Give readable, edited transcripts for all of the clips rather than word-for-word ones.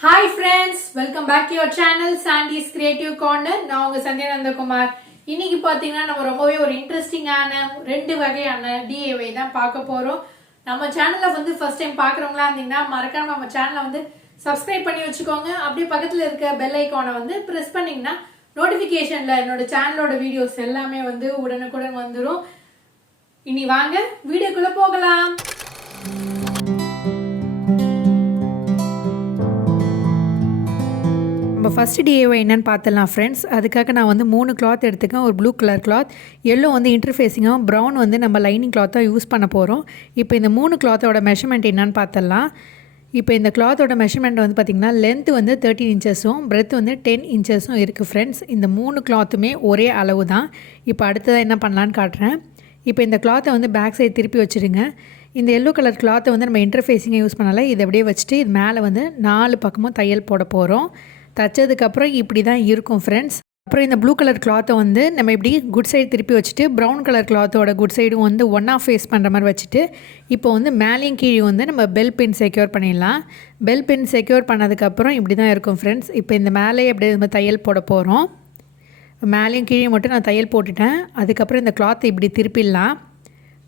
Hi friends, welcome back to your channel Sandy's Creative Corner. நான் உங்க சந்தியா நந்தகுமார். இன்னைக்கு பாத்தீங்கன்னா நம்ம ரொம்பவே ஒரு இன்ட்ரெஸ்டிங்கான ரெண்டு வகையான DIY தான் பார்க்க போறோம். நம்ம சேனலை வந்து ஃபர்ஸ்ட் டைம் பார்க்குறவங்களா இருந்தீங்கன்னா மறக்காம நம்ம சேனலை வந்து சப்ஸ்கிரைப் பண்ணி வச்சுக்கோங்க. அப்படியே பக்கத்துல இருக்க பெல் ஐகானை வந்து பிரஸ் பண்ணீங்கன்னா நோட்டிஃபிகேஷன்ல என்னோட சேனலோட வீடியோஸ் எல்லாமே வந்து உடனுக்குடன் வந்துடும். இனி வாங்க வீடியோக்குள்ள போகலாம். நம்ம ஃபஸ்ட்டு DIY என்னென்னு பார்த்துடலாம் ஃப்ரெண்ட்ஸ். அதுக்காக நான் வந்து 3 கிளாத் எடுத்துக்கேன். ஒரு ப்ளூ கலர் கிளாத், எல்லோ வந்து இன்டர்ஃபேஸிங்காகவும், ப்ரௌன் வந்து நம்ம லைனிங் கிளாத்தாக யூஸ் பண்ண போகிறோம். இப்போ இந்த 3 கிளாத்தோட மெஷர்மெண்ட் என்னென்னு பார்த்துடலாம். இப்போ இந்த கிளாத்தோட மெஷர்மெண்ட் வந்து பார்த்திங்கன்னா லென்த்து வந்து 13 இன்ச்சஸும் பிரெத் வந்து 10 இன்ச்சஸும் இருக்குது ஃப்ரெண்ட்ஸ். இந்த 3 கிளாத்துமே ஒரே அளவு தான். இப்போ அடுத்ததாக என்ன பண்ணலான்னு காட்டுறேன். இப்போ இந்த கிளாத்தை வந்து பேக் சைடு திருப்பி வச்சுருங்க. இந்த எல்லோ கலர் கிளாத்தை வந்து நம்ம இன்டர்ஃபேஸிங்கை யூஸ் பண்ணால இதை அப்படியே வச்சுட்டு இது மேலே வந்து 4 பக்கமும் தையல் போட போகிறோம். தைச்சதுக்கப்புறம் இப்படி தான் இருக்கும் ஃப்ரெண்ட்ஸ். அப்புறம் இந்த ப்ளூ கலர் கிளாத்தை வந்து நம்ம இப்படி குட் சைடு திருப்பி வச்சுட்டு ப்ரௌன் கலர் கிளாத்தோட குட் சைடும் வந்து ஒன்றா ஃபேஸ் பண்ணுற மாதிரி வச்சுட்டு இப்போ வந்து மேலேயும் கீழே வந்து நம்ம பெல் பின் செக்யூர் பண்ணிடலாம். பெல் பின் செக்யூர் பண்ணதுக்கப்புறம் இப்படி தான் இருக்கும் ஃப்ரெண்ட்ஸ். இப்போ இந்த மேலே அப்படியே நம்ம தையல் போட போகிறோம். மேலேயும் கீழே மட்டும் நான் தையல் போட்டுட்டேன். அதுக்கப்புறம் இந்த கிளாத்தை இப்படி திருப்பிடலாம்.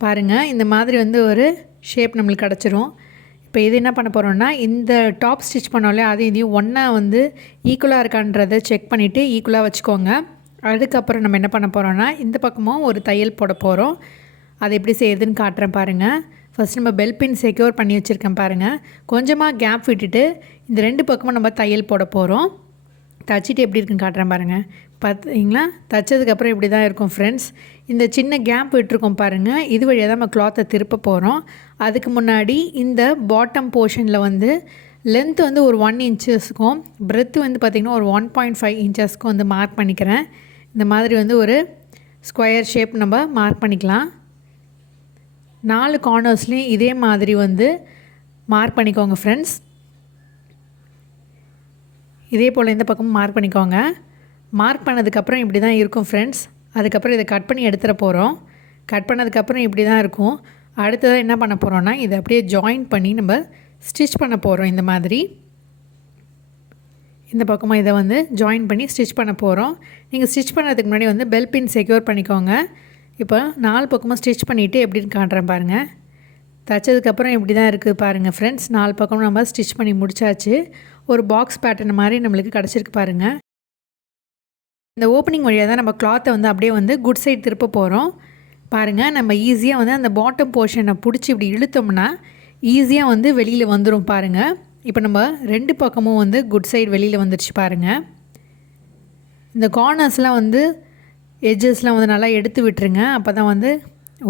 பாருங்கள், இந்த மாதிரி வந்து ஒரு ஷேப் நம்மளுக்கு கிடச்சிரும். இப்போ இது என்ன பண்ண போகிறோம்னா, இந்த டாப் ஸ்டிச் பண்ணோம்ல அது இதையும் ஒன்றா வந்து ஈக்குவலாக இருக்கான்றதை செக் பண்ணிவிட்டு ஈக்குவலாக வச்சுக்கோங்க. அதுக்கப்புறம் நம்ம என்ன பண்ண போகிறோம்னா, இந்த பக்கமும் ஒரு தையல் போட போகிறோம். அதை எப்படி செய்யுதுன்னு காட்டுறேன் பாருங்கள். ஃபஸ்ட் நம்ம பெல் பின் செக்யூர் பண்ணி வச்சுருக்கேன் பாருங்கள். கொஞ்சமாக கேப் விட்டுட்டு இந்த 2 பக்கமும் நம்ம தையல் போட போகிறோம். தைச்சிட்டு எப்படி இருக்குன்னு காட்டுறேன் பாருங்கள். பார்த்தீங்களா, தைச்சதுக்கப்புறம் இப்படி தான் இருக்கும் ஃப்ரெண்ட்ஸ். இந்த சின்ன கேப் விட்டுருக்கோம் பாருங்கள், இது வழியாக தான் நம்ம கிளாத்தை திருப்ப போகிறோம். அதுக்கு முன்னாடி இந்த பாட்டம் போர்ஷனில் வந்து லென்த்து வந்து ஒரு 1 இன்ச்சஸ்க்கும் பிரெத்து வந்து பார்த்திங்கன்னா ஒரு 1.5 இன்ச்சஸ்க்கும் வந்து மார்க் பண்ணிக்கிறேன். இந்த மாதிரி வந்து ஒரு ஸ்கொயர் ஷேப் நம்ம மார்க் பண்ணிக்கலாம். 4 கார்னர்ஸ்லேயும் இதே மாதிரி வந்து மார்க் பண்ணிக்கோங்க ஃப்ரெண்ட்ஸ். இதே போல் இந்த பக்கமும் மார்க் பண்ணிக்கோங்க. மார்க் பண்ணதுக்கப்புறம் இப்படி தான் இருக்கும் ஃப்ரெண்ட்ஸ். அதுக்கப்புறம் இதை கட் பண்ணி எடுத்துகிற போகிறோம். கட் பண்ணதுக்கப்புறம் இப்படி தான் இருக்கும். அடுத்ததாக என்ன பண்ண போகிறோன்னா, இதை அப்படியே ஜாயின் பண்ணி நம்ம ஸ்டிச் பண்ண போகிறோம். இந்த மாதிரி இந்த பக்கமாக இதை வந்து ஜாயின் பண்ணி ஸ்டிச் பண்ண போகிறோம். நீங்கள் ஸ்டிச் பண்ணுறதுக்கு முன்னாடி வந்து பெல் பின் செக்யூர் பண்ணிக்கோங்க. இப்போ 4 பக்கமும் ஸ்டிச் பண்ணிவிட்டு எப்படின்னு காட்டுறேன் பாருங்கள். தைச்சதுக்கப்புறம் இப்படி தான் இருக்குது பாருங்கள் ஃப்ரெண்ட்ஸ். 4 பக்கமும் நம்ம ஸ்டிச் பண்ணி முடிச்சாச்சு. ஒரு பாக்ஸ் பேட்டர்ன் மாதிரி நம்மளுக்கு கிடச்சிருக்கு பாருங்கள். இந்த ஓப்பனிங் வழியாக தான் நம்ம கிளாத்தை வந்து அப்படியே வந்து குட் சைடு திருப்ப போகிறோம். பாருங்கள், நம்ம ஈஸியாக வந்து அந்த பாட்டம் போர்ஷனை பிடிச்சி இப்படி இழுத்தோம்னா ஈஸியாக வந்து வெளியில் வந்துடும் பாருங்கள். இப்போ நம்ம 2 பக்கமும் வந்து குட் சைடு வெளியில் வந்துடுச்சு பாருங்கள். இந்த கார்னர்ஸ்லாம் வந்து எட்ஜஸ்லாம் வந்து நல்லா எடுத்து விட்டுருங்க. அப்போ தான் வந்து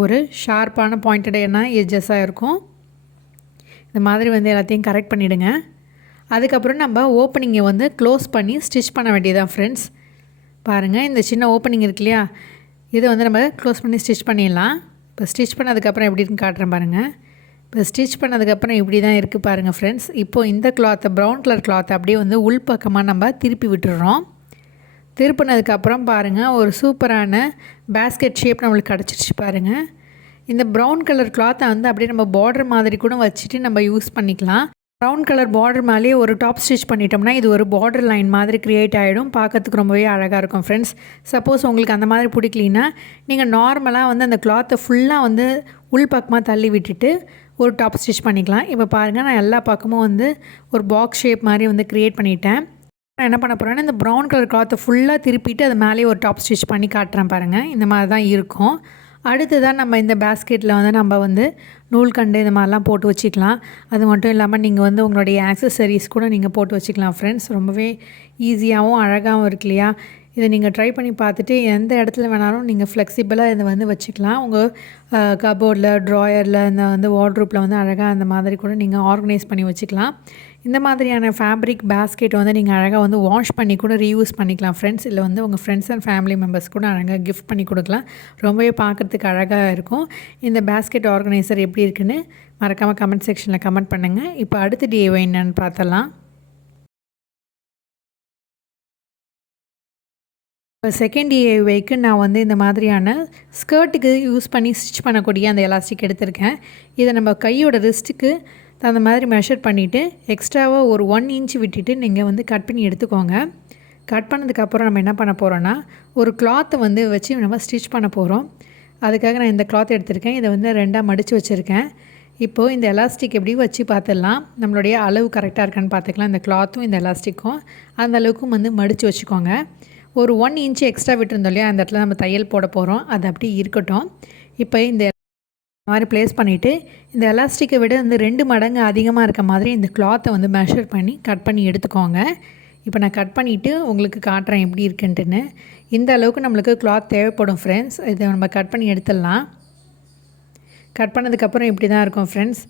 ஒரு ஷார்ப்பான பாயிண்டடான எட்ஜஸாக இருக்கும். இந்த மாதிரி வந்து எல்லாத்தையும் கரெக்ட் பண்ணிவிடுங்க. அதுக்கப்புறம் நம்ம ஓப்பனிங்கை வந்து க்ளோஸ் பண்ணி ஸ்டிச் பண்ண வேண்டியதான் ஃப்ரெண்ட்ஸ். பாருங்கள், இந்த சின்ன ஓப்பனிங் இருக்கு இல்லையா, இதை வந்து நம்ம க்ளோஸ் பண்ணி ஸ்டிச் பண்ணிடலாம். இப்போ ஸ்டிச் பண்ணதுக்கப்புறம் எப்படி இருக்குன்னு காட்டுறேன் பாருங்கள். இப்போ ஸ்டிச் பண்ணதுக்கப்புறம் இப்படி தான் இருக்குது பாருங்கள் ஃப்ரெண்ட்ஸ். இப்போது இந்த கிளாத்தை ப்ரௌன் கலர் கிளாத்தை அப்படியே வந்து உள்பக்கமாக நம்ம திருப்பி விட்டுடுறோம். திருப்பினதுக்கப்புறம் பாருங்கள், ஒரு சூப்பரான பேஸ்கெட் ஷேப் நம்மளுக்கு கிடச்சிருச்சு பாருங்கள். இந்த ப்ரௌன் கலர் கிளாத்தை வந்து அப்படியே நம்ம பார்டர் மாதிரி கூட வச்சுட்டு நம்ம யூஸ் பண்ணிக்கலாம். ப்ரௌன் கலர் பார்டர் மேலே ஒரு டாப் ஸ்டிச் பண்ணிட்டோம்னா இது ஒரு பார்டர் லைன் மாதிரி க்ரியேட் ஆகிடும். பார்க்கறதுக்கு ரொம்பவே அழகாக இருக்கும் ஃப்ரெண்ட்ஸ். சப்போஸ் உங்களுக்கு அந்த மாதிரி பிடிக்கலின்னா நீங்கள் நார்மலாக வந்து அந்த கிளாத்தை ஃபுல்லாக வந்து உள்பக்கமாக தள்ளி விட்டுட்டு ஒரு டாப் ஸ்டிச் பண்ணிக்கலாம். இப்போ பாருங்கள், நான் எல்லா பக்கமும் வந்து ஒரு பாக்ஸ் ஷேப் மாதிரி வந்து க்ரியேட் பண்ணிட்டேன். நான் என்ன பண்ண போகிறேன்னா, இந்த ப்ரௌன் கலர் கிளாத்தை ஃபுல்லாக திருப்பிட்டு அது மேலே ஒரு டாப் ஸ்டிச் பண்ணி காட்டுறேன் பாருங்கள். இந்த மாதிரி தான் இருக்கும். அடுத்ததான் நம்ம இந்த பேஸ்கெட்டில் வந்து நம்ம வந்து நூல்கண்டு இந்த மாதிரிலாம் போட்டு வச்சுக்கலாம். அது மட்டும் இல்லாமல் நீங்கள் வந்து உங்களுடைய ஆக்சசரிஸ் கூட நீங்கள் போட்டு வச்சுக்கலாம் ஃப்ரெண்ட்ஸ். ரொம்பவே ஈஸியாகவும் அழகாகவும் இருக்கு இல்லையா. இதை நீங்கள் ட்ரை பண்ணி பார்த்துட்டு எந்த இடத்துல வேணாலும் நீங்கள் ஃப்ளெக்சிபிளாக இதை வந்து வச்சுக்கலாம். உங்கள் கபோர்டில், ட்ராயரில், இந்த வந்து வார்ட்ரூப்பில் வந்து அழகாக அந்த மாதிரி கூட நீங்கள் ஆர்கனைஸ் பண்ணி வச்சுக்கலாம். இந்த மாதிரியான ஃபேப்ரிக் பேஸ்கெட் வந்து நீங்கள் அழகாக வந்து வாஷ் பண்ணி கூட ரீயூஸ் பண்ணிக்கலாம் ஃப்ரெண்ட்ஸ். இல்லை வந்து உங்கள் ஃப்ரெண்ட்ஸ் அண்ட் ஃபேமிலி மெம்பர்ஸ் கூட அழகாக கிஃப்ட் பண்ணி கொடுக்கலாம். ரொம்பவே பார்க்குறதுக்கு அழகாக இருக்கும். இந்த பேஸ்கெட் ஆர்கனைசர் எப்படி இருக்குன்னு மறக்காமல் கமெண்ட் செக்ஷனில் கமெண்ட் பண்ணுங்கள். இப்போ அடுத்த DIY என்னன்னு பார்த்தலாம். இப்போ செகண்ட் DIYக்கு நான் வந்து இந்த மாதிரியான ஸ்கர்ட்டுக்கு யூஸ் பண்ணி ஸ்டிச் பண்ணக்கூடிய அந்த எலாஸ்டிக் எடுத்திருக்கேன். இதை நம்ம கையோட ரிஸ்ட்டுக்கு அந்த மாதிரி மெஷர் பண்ணிவிட்டு எக்ஸ்ட்ராவாக ஒரு 1 இன்ச் விட்டுட்டு நீங்கள் வந்து கட் பண்ணி எடுத்துக்கோங்க. கட் பண்ணதுக்கப்புறம் நம்ம என்ன பண்ண போகிறோன்னா, ஒரு கிளாத்தை வந்து வச்சு நம்ம ஸ்டிச் பண்ண போகிறோம். அதுக்காக நான் இந்த கிளாத் எடுத்திருக்கேன். இதை வந்து 2ஆக மடித்து வச்சுருக்கேன். இப்போது இந்த எலாஸ்டிக் எப்படி வச்சு பார்த்துடலாம். நம்மளுடைய அளவு கரெக்டாக இருக்கான்னு பார்த்துக்கலாம். இந்த கிளாத்தும் இந்த எலாஸ்டிக்கும் அந்த அளவுக்கும் வந்து மடித்து வச்சுக்கோங்க. ஒரு 1 இன்ச் எக்ஸ்ட்ரா விட்டுருந்தோம் இல்லையா, அந்த இடத்துல நம்ம தையல் போட போகிறோம். அது அப்படி இருக்கட்டும். இப்போ இந்த மாதிரி ப்ளேஸ் பண்ணிவிட்டு இந்த எலாஸ்டிக்கை விட வந்து 2 மடங்கு அதிகமாக இருக்க மாதிரி இந்த கிளாத்தை வந்து மெஷர் பண்ணி கட் பண்ணி எடுத்துக்கோங்க. இப்போ நான் கட் பண்ணிவிட்டு உங்களுக்கு காட்டுறேன் எப்படி இருக்குன்ட்டுன்னு. இந்த அளவுக்கு நம்மளுக்கு கிளாத் தேவைப்படும் ஃப்ரெண்ட்ஸ். இதை நம்ம கட் பண்ணி எடுத்துடலாம். கட் பண்ணதுக்கப்புறம் இப்படி தான் இருக்கும் ஃப்ரெண்ட்ஸ்.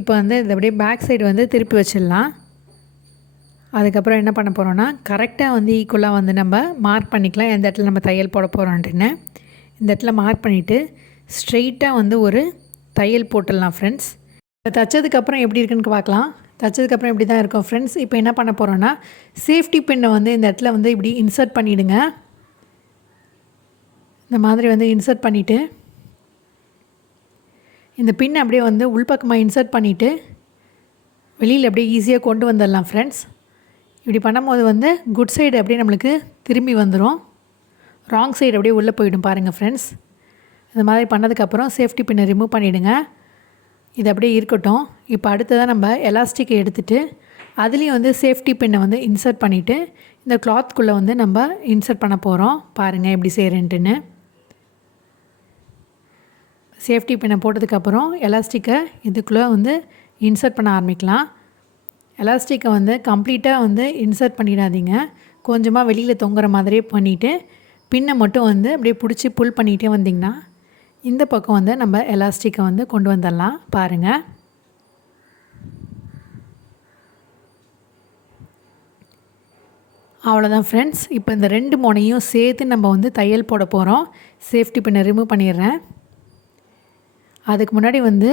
இப்போ வந்து இதை அப்படியே பேக் சைடு வந்து திருப்பி வச்சிடலாம். அதுக்கப்புறம் என்ன பண்ண போகிறோன்னா, கரெக்டாக வந்து ஈக்குவலாக வந்து நம்ம மார்க் பண்ணிக்கலாம் எந்த இடத்துல நம்ம தையல் போட போகிறோன்ட்டுன்னு. இந்த இடத்துல மார்க் பண்ணிவிட்டு ஸ்ட்ரெயிட்டாக வந்து ஒரு தையல் போட்டுடலாம் ஃப்ரெண்ட்ஸ். இப்போ தைச்சதுக்கப்புறம் எப்படி இருக்குன்னு பார்க்கலாம். தைச்சதுக்கப்புறம் இப்படி தான் இருக்கும் ஃப்ரெண்ட்ஸ். இப்போ என்ன பண்ண போகிறோன்னா, சேஃப்டி பின்னை வந்து இந்த இடத்துல வந்து இப்படி இன்சர்ட் பண்ணிவிடுங்க. இந்த மாதிரி வந்து இன்சர்ட் பண்ணிவிட்டு இந்த பின் அப்படியே வந்து உள்பக்கமாக இன்சர்ட் பண்ணிவிட்டு வெளியில் அப்படியே ஈஸியாக கொண்டு வந்துடலாம் ஃப்ரெண்ட்ஸ். இப்படி பண்ணும்போது வந்து குட் சைடு அப்படியே நம்மளுக்கு திரும்பி வந்துடும். ராங் சைடு அப்படியே உள்ளே போயிடும் பாருங்கள் ஃப்ரெண்ட்ஸ். இந்த மாதிரி பண்ணதுக்கப்புறம் சேஃப்டி பின்னை ரிமூவ் பண்ணிவிடுங்க. இது அப்படியே இருக்கட்டும். இப்போ அடுத்ததாக நம்ம எலாஸ்டிக்கை எடுத்துகிட்டு அதுலேயும் வந்து சேஃப்டி பின்னை வந்து இன்சர்ட் பண்ணிவிட்டு இந்த கிளாத்துக்குள்ளே வந்து நம்ம இன்சர்ட் பண்ண போகிறோம். பாருங்கள் எப்படி செய்கிறேன்ட்டுன்னு. சேஃப்டி பின்னை போட்டதுக்கப்புறம் எலாஸ்டிக்கை இதுக்குள்ளே வந்து இன்சர்ட் பண்ண ஆரம்பிக்கலாம். எலாஸ்டிக்கை வந்து கம்ப்ளீட்டாக வந்து இன்சர்ட் பண்ணிடாதீங்க. கொஞ்சமாக வெளியில் தொங்குற மாதிரியே பண்ணிவிட்டு பின்னை மட்டும் வந்து அப்படியே பிடிச்சி புல் பண்ணிகிட்டே வந்திங்கன்னா இந்த பக்கம் வந்து நம்ம எலாஸ்டிக்கை வந்து கொண்டு வந்துடலாம். பாருங்கள். அவ்வளோதான் ஃப்ரெண்ட்ஸ். இப்போ இந்த 2 முனையும் சேர்த்து நம்ம வந்து தையல் போட போகிறோம். சேஃப்டி பின்னை ரிமூவ் பண்ணிடுறேன். அதுக்கு முன்னாடி வந்து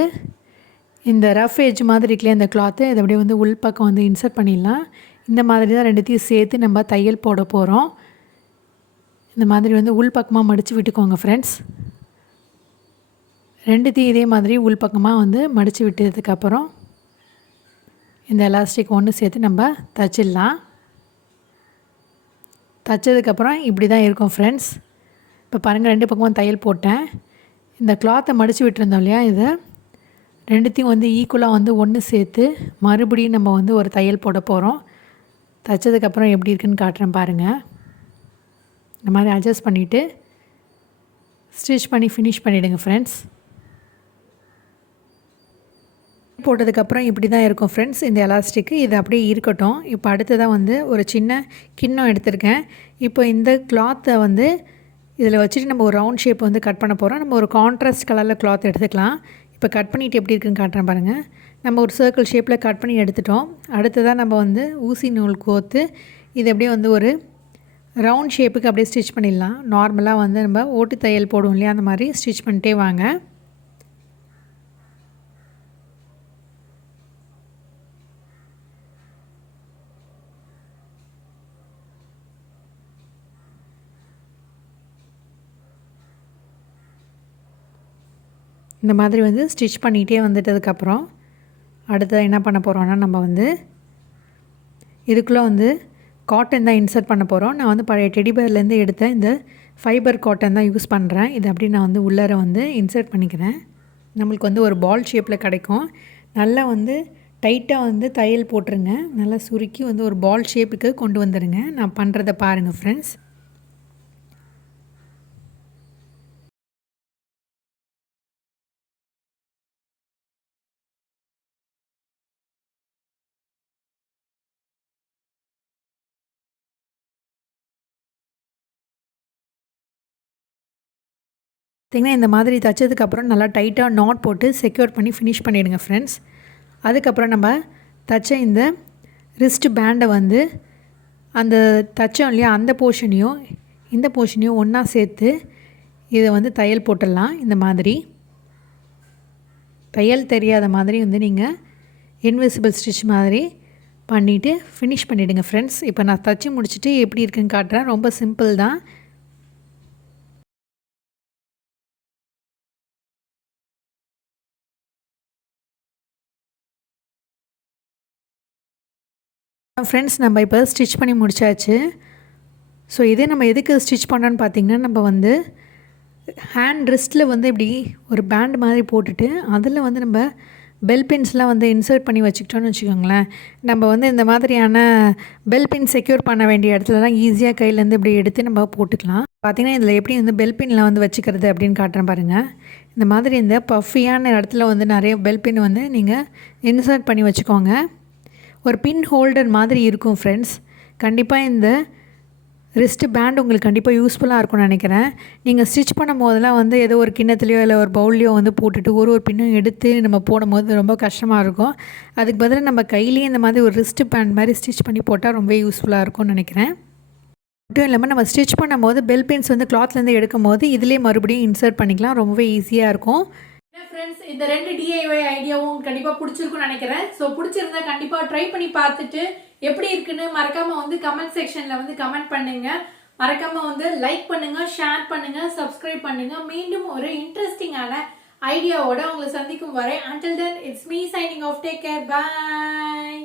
இந்த ரஃப் எட்ஜ் மாதிரி இருக்குல்லையே இந்த கிளாத்து இதை அப்படியே வந்து உள் பக்கம் வந்து இன்சர்ட் பண்ணிடலாம். இந்த மாதிரி தான் 2த்தையும் சேர்த்து நம்ம தையல் போட போகிறோம். இந்த மாதிரி வந்து உள் பக்கமாக மடித்து விட்டுக்கோங்க ஃப்ரெண்ட்ஸ். 2த்தையும் இதே மாதிரி உள் பக்கமாக வந்து மடித்து விட்டதுக்கப்புறம் இந்த எலாஸ்டிக் ஒன்று சேர்த்து நம்ம தைச்சிடலாம். தைச்சதுக்கப்புறம் இப்படி தான் இருக்கும் ஃப்ரெண்ட்ஸ். இப்போ பாருங்கள் 2 பக்கமும் தையல் போட்டேன். இந்த கிளாத்தை மடித்து விட்டுருந்தோம் இல்லையா, இதை 2த்தையும் வந்து ஈக்குவலாக வந்து ஒன்று சேர்த்து மறுபடியும் நம்ம வந்து ஒரு தையல் போட போகிறோம். தைச்சதுக்கப்புறம் எப்படி இருக்குன்னு காட்டுறேன் பாருங்கள். இந்த மாதிரி அட்ஜஸ்ட் பண்ணிவிட்டு ஸ்டிச் பண்ணி ஃபினிஷ் பண்ணிவிடுங்க ஃப்ரெண்ட்ஸ். போட்டதுக்கப்புறம் இப்படி தான் இருக்கும் ஃப்ரெண்ட்ஸ் இந்த எலாஸ்டிக்கு. இது அப்படியே இருக்கட்டும். இப்போ அடுத்ததாக வந்து ஒரு சின்ன கிண்ணம் எடுத்திருக்கேன். இப்போ இந்த கிளாத்தை வந்து இதில் வச்சுட்டு நம்ம ஒரு ரவுண்ட் ஷேப் வந்து கட் பண்ண போகிறோம். நம்ம ஒரு கான்ட்ராஸ்ட் கலரில் கிளாத் எடுத்துக்கலாம். இப்போ கட் பண்ணிவிட்டு எப்படி இருக்குன்னு காட்டுறேன் பாருங்கள். நம்ம ஒரு சர்க்கிள் ஷேப்பில் கட் பண்ணி எடுத்துட்டோம். அடுத்ததாக நம்ம வந்து ஊசி நூல் கோர்த்து இது அப்படியே வந்து ஒரு ரவுண்ட் ஷேப்புக்கு அப்படியே ஸ்டிச் பண்ணிடலாம். நார்மலாக வந்து நம்ம ஓட்டு தையல் போடுவோம் இல்லையா, அந்த மாதிரி ஸ்டிச் பண்ணிட்டே வாங்க. இந்த மாதிரி வந்து ஸ்டிச் பண்ணிகிட்டே வந்துட்டதுக்கப்புறம் அடுத்தது என்ன பண்ண போகிறோன்னா, நம்ம வந்து இதுக்குள்ளே வந்து காட்டன் தான் இன்சர்ட் பண்ண போகிறோம். நான் வந்து பழைய டெடிபேர்லேருந்து எடுத்த இந்த ஃபைபர் காட்டன் தான் யூஸ் பண்ணுறேன். இதை அப்படி நான் வந்து உள்ளார வந்து இன்சர்ட் பண்ணிக்கிறேன். நம்மளுக்கு வந்து ஒரு பால் ஷேப்பில் கிடைக்கும். நல்லா வந்து டைட்டாக வந்து தையல் போட்டுருங்க. நல்லா சுருக்கி வந்து ஒரு பால் ஷேப்புக்கு கொண்டு வந்துடுங்க. நான் பண்ணுறதை பாருங்கள் ஃப்ரெண்ட்ஸ். பார்த்திங்கன்னா இந்த மாதிரி தைச்சதுக்கப்புறம் நல்லா டைட்டாக நாட் போட்டு செக்யூர் பண்ணி ஃபினிஷ் பண்ணிவிடுங்க ஃப்ரெண்ட்ஸ். அதுக்கப்புறம் நம்ம தைச்ச இந்த ரிஸ்ட் பேண்டை வந்து அந்த தைச்சோம் இல்லையா, அந்த போர்ஷனையும் இந்த போர்ஷனையும் ஒன்றா சேர்த்து இதை வந்து தையல் போட்டுடலாம். இந்த மாதிரி தையல் தெரியாத மாதிரி வந்து நீங்கள் இன்விசிபிள் ஸ்டிச் மாதிரி பண்ணிவிட்டு ஃபினிஷ் பண்ணிவிடுங்க ஃப்ரெண்ட்ஸ். இப்போ நான் தைச்சி முடிச்சுட்டு எப்படி இருக்குன்னு காட்டுறேன். ரொம்ப சிம்பிள் தான். ஃப்ரெண்ட்ஸ் நம்ம இப்போ ஸ்டிச் பண்ணி முடிச்சாச்சு. ஸோ இதே நம்ம எதுக்கு ஸ்டிச் பண்ணோன்னு பார்த்தீங்கன்னா, நம்ம வந்து ஹேண்ட் ரிஸ்ட்டில் வந்து இப்படி ஒரு பேண்ட் மாதிரி போட்டுட்டு அதில் வந்து நம்ம பெல் பின்ஸ்லாம் வந்து இன்சர்ட் பண்ணி வச்சுக்கிட்டோன்னு வச்சுக்கோங்களேன். நம்ம வந்து இந்த மாதிரியான பெல் பின் செக்யூர் பண்ண வேண்டிய இடத்துலலாம் ஈஸியாக கையிலேருந்து இப்படி எடுத்து நம்ம போட்டுக்கலாம். பார்த்திங்கன்னா இதில் எப்படி வந்து பெல் பின்லாம் வந்து வச்சுக்கிறது அப்படின்னு காட்டுறேன் பாருங்கள். இந்த மாதிரி இந்த பஃபியான இடத்துல வந்து நிறைய பெல் பின் வந்து நீங்கள் இன்சர்ட் பண்ணி வச்சுக்கோங்க. ஒரு பின் ஹோல்டர் மாதிரி இருக்கும் ஃப்ரெண்ட்ஸ். கண்டிப்பாக இந்த ரிஸ்ட்டு பேண்ட் உங்களுக்கு கண்டிப்பாக யூஸ்ஃபுல்லாக இருக்கும்னு நினைக்கிறேன். நீங்கள் ஸ்டிச் பண்ணும் போதெல்லாம் வந்து ஏதோ ஒரு கிண்ணத்துலையோ இல்லை ஒரு பவுல்லையோ வந்து போட்டுட்டு ஒரு பின்னும் எடுத்து நம்ம போடும்போது ரொம்ப கஷ்டமாக இருக்கும். அதுக்கு பதிலாக நம்ம கையிலேயே இந்த மாதிரி ஒரு ரிஸ்ட்டு பேண்ட் மாதிரி ஸ்டிச் பண்ணி போட்டால் ரொம்ப யூஸ்ஃபுல்லாக இருக்கும்னு நினைக்கிறேன். மட்டும் இல்லாமல் நம்ம ஸ்டிச் பண்ணும்போது பெல் பின்ஸ் வந்து கிளாத்லேருந்து எடுக்கும் போது இதிலே மறுபடியும் இன்சர்ட் பண்ணிக்கலாம். ரொம்பவே ஈஸியாக இருக்கும். ஃப்ரெண்ட்ஸ், இந்த 2 DIY ஐடியாவும் கண்டிப்பாக பிடிச்சிருக்குன்னு நினைக்கிறேன். ஸோ பிடிச்சிருந்தா கண்டிப்பாக ட்ரை பண்ணி பார்த்துட்டு எப்படி இருக்குன்னு மறக்காமல் வந்து கமெண்ட் செக்ஷனில் வந்து கமெண்ட் பண்ணுங்கள். மறக்காமல் வந்து லைக் பண்ணுங்கள், ஷேர் பண்ணுங்கள், சப்ஸ்கிரைப் பண்ணுங்கள். மீண்டும் ஒரு இன்ட்ரெஸ்டிங்கான ஐடியாவோட உங்களை சந்திக்கும் வரை until then it's me signing off. Take care. Bye.